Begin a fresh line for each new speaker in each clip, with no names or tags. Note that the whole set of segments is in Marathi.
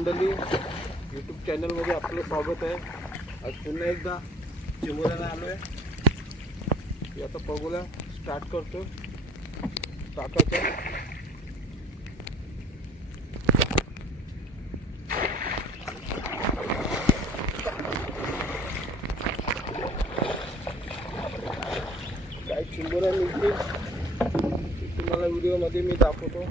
मंडळी यूट्यूब चॅनलमध्ये आपलं स्वागत आहे. आज पुन्हा एकदा चिमोऱ्याला आलो आहे आता बघूया स्टार्ट करतो टाकायचं. काय चिंबोऱ्या मिळतील तुम्हाला व्हिडिओमध्ये मी दाखवतो.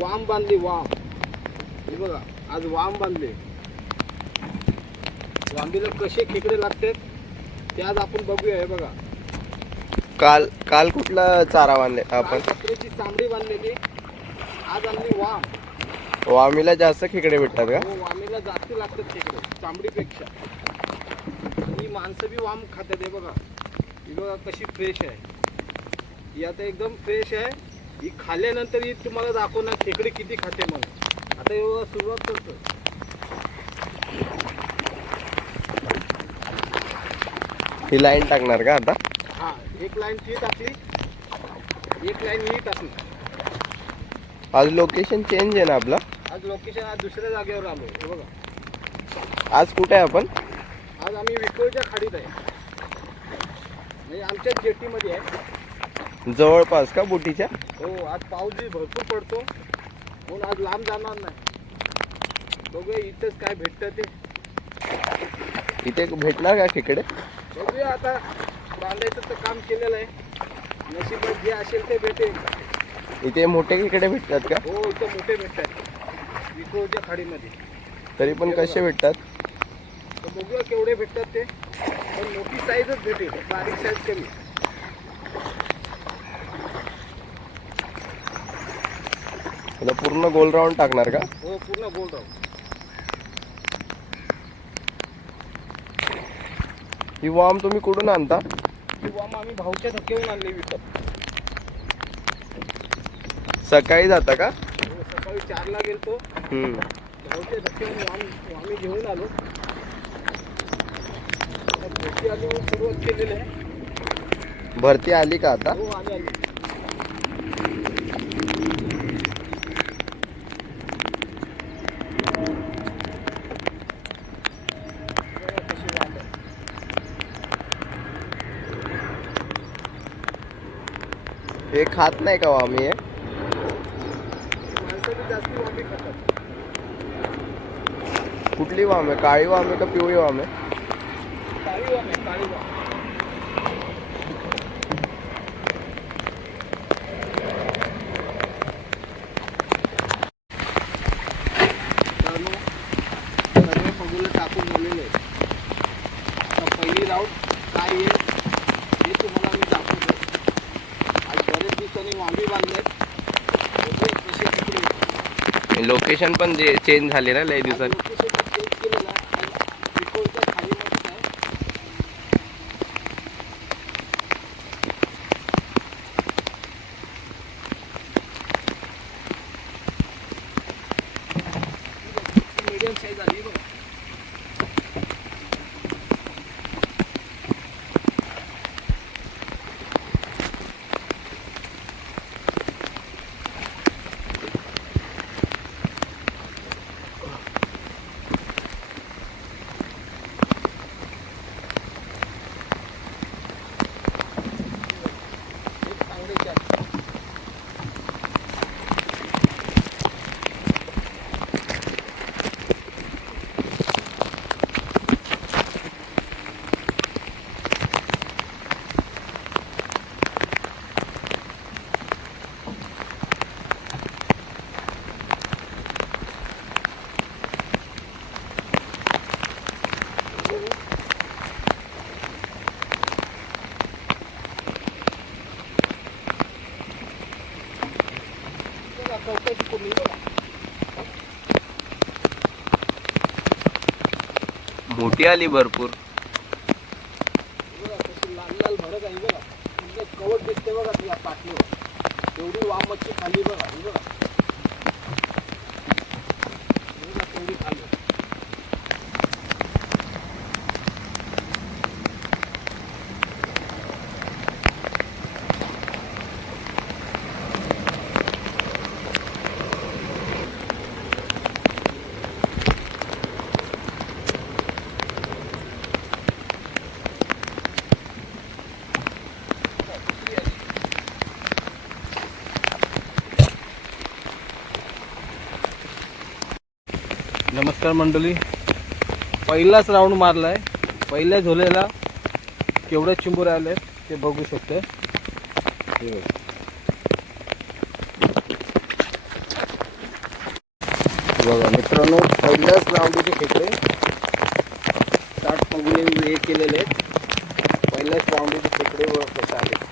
वाम बांधली वाम. हे बघा आज वाम बांधले. वांबीला कसे खेकडे लागतात ते आज आपण बघूया हे बघा.
काल काल कुठला चारा बांधले आपण?
कपड्याची चांबडी बांधलेली. आज आणली वाम.
वामीला जास्त खेकडे भेटतात का?
हो वामीला जास्त लागतात खेकडे चांबडीपेक्षा ही माणसं बी वाम खातात हे बघा. ही बघा कशी फ्रेश आहे. ही आता एकदम फ्रेश आहे. ही खाल्ल्यानंतर ही तुम्हाला दाखवणार खेकडे किती खाते म्हणून. आता बघा सुरुवात करतो
ही लाईन टाकणार का आता?
हा एक लाईन ती टाकली एक लाईन ही टाकली.
आज लोकेशन चेंज आहे ना आपलं?
आज लोकेशन आज दुसऱ्या जागेवर आलो हे बघा.
आज कुठे आहे आपण?
आज आम्ही विकोळच्या खाडीत आहे. म्हणजे आमच्याच जेटीमध्ये आहे.
जवळपास का बोटीच्या?
हो आज पाऊस भरपूर पडतो. म्हणून आज लांब जाणार नाही. बघूया इथंच काय भेटतं ते.
इथे भेटणार का खेकडे?
बघूया आता. बांधायचं तर काम केलेलं आहे. नशिबात जे असेल ते भेटेल.
इथे मोठे खेकडे भेटतात का?
हो इथं मोठे भेटतात. विकोळच्या खाडीमध्ये.
तरी पण कसे भेटतात?
बघूया केवढे भेटतात ते. पण मोठी साईजच भेटेल. बारीक साईज कमी.
आता पूर्ण गोल राऊंड टाकणार का?
हो पूर्ण गोल राहू
ही वाम तुम्ही कुठून आणता?
ही वाम आम्ही भाऊच्या धक्क्यावरून आणली विकत.
सकाळी जाता का?
हो, सकाळी चारला गेलतो.
हम्म.
भाऊच्या धक्क्यावरून वाम आम्ही घेऊन आलो. आता भरती आली म्हणून सुरुवात केलेली आहे.
भरती आली का आता?
हो आली आली.
हे खात नाही का वामी हे?
वामी खातात.
कुठली वाम आहे काळी वाम आहे का पिवळी वाम आहे
काळी वाम आहे काळी वाम बांधले कसे खेकडे येतात.
लोकेशन पण चेंज झाले ना लय दिवसात.
La कवटाची कोंबडी
मोठी आली भरपूर
बघा, कशी लाल लाल भडक आहे बघा एकदम कवट दिसते बघा तुला पाटलीवर एवढी वाम मच्छी खाली बघा ही बघा ही बघा केवढी खाली नमस्कार मंडळी. पहिलाच राऊंड मारला आहे पहिल्या झोलेला केवढे चिंबूर आले ते बघू शकते. बघा. मित्रांनो पहिल्याच राऊंडचे खेकडे साठ पंगले हे केलेले आहेत. पहिल्याच राऊंडचे खेकडे व कसे आले?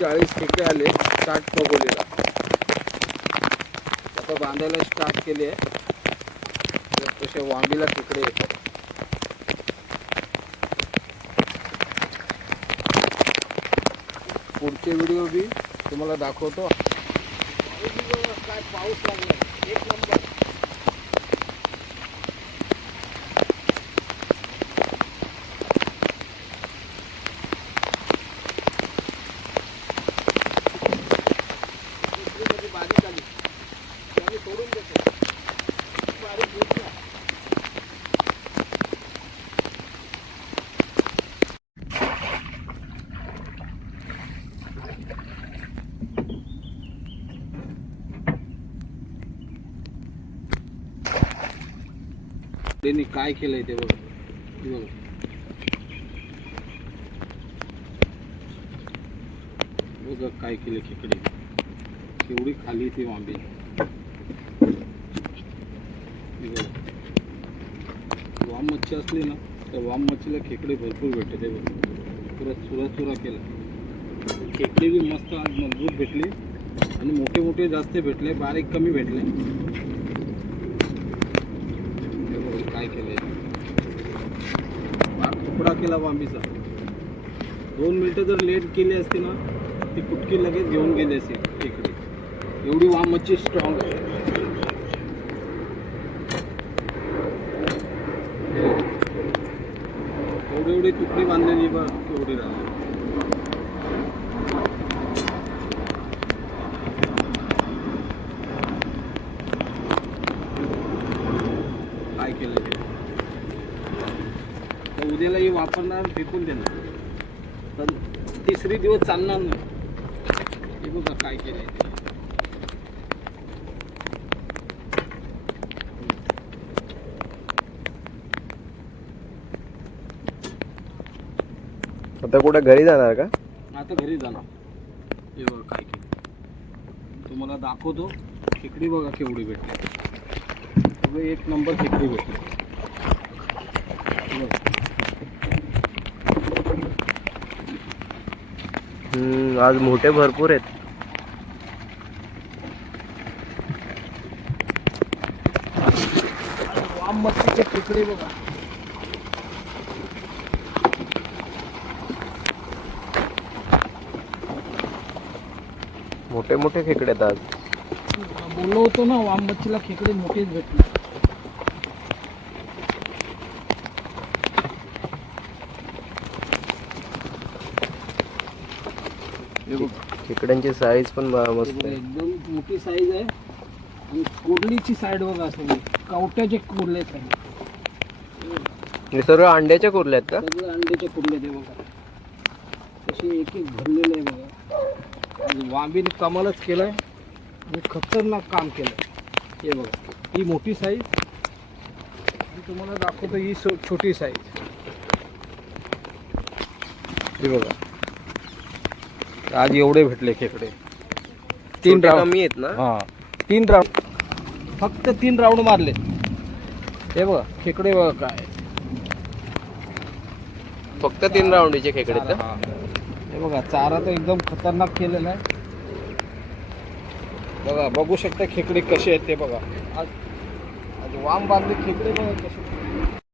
चाळीस खेकडे आले साठ पगोलीला आता बांधायला स्टार्ट केले आहे. तसे वांबीला तिकडे येतात. पुढचे व्हिडिओ बी तुम्हाला दाखवतो. काय पाऊस लागला एक नंबर त्यांनी काय केलंय ते बघ. बघा. बघा काय केलं खेकडे. केवढी खाली ती वांबी. वाम मच्छी असली ना तर वाम मच्छीला खेकडे भरपूर भेटते ते बघा. परत चुरा चुरा केला. खेकडे बी मस्त आज मजबूत भेटली. आणि मोठे मोठे जास्त भेटले बारीक कमी भेटले हे बघा काय केलंय फार तुकडा केला बांबीचा दोन मिनटं जर लेट केली असते ना ती कुटकी लगेच घेऊन गेली असेल इकडे. एवढी वाम मच्छी स्ट्रॉंग आहे. एवढी एवढी तुकडी बांधलेली बा एवढी राहिली काय केलं ते तर उद्याला हे वापरणार फेकून देणार. पण तिसरी दिवस चालणार नाही. हे बघा काय केलंय ते.
आता कुठे घरी जाणार का?
आता घरी जाणार. हे बघा काय केलं तुम्हाला दाखवतो. खेकडी बघा केवढी भेटली सगळं एक नंबर खेकडी भेटली हे बघा.
हम्म, आज मोठे भरपूर आहेत.
वाम बघा
मोठे मोठे खेकडे आहेत आज.
बोललो होतो ना वाम मच्छीला खेकडे मोठेच भेटले हे बघा
खेकड्यांची साईज पण मस्त आहे.
एकदम मोठी साईज आहे. आणि कोडलीची साईड बघा सगळी कवट्याचे कोडले आहेत.
हे सर्व अंड्याच्या कुर्ल्या आहेत का?
सगळे अंड्याचे कोडले ते बघा. तसे एक एक भरलेले आहे बघा. आणि वांबीने कमालच केलंय. आणि खतरनाक काम केलंय. हे बघा ही मोठी साईज आणि तुम्हाला दाखवतो ही सो- छोटी साईज हे बघा. आज एवढे भेटले खेकडे. तीन राऊंड
कमी आहेत ना?
हा. तीन राऊंड फक्त तीन राऊंड मारले. हे बघा खेकडे बघा काय.
फक्त तीन राऊंडीचे खेकडे
हा. हे बघा चारा तर एकदम खतरनाक केलेला आहे. बघा बघू शकता खेकडे कसे आहेत ते बघा. आज आज वाम बांधले खेकडे बघा कसे.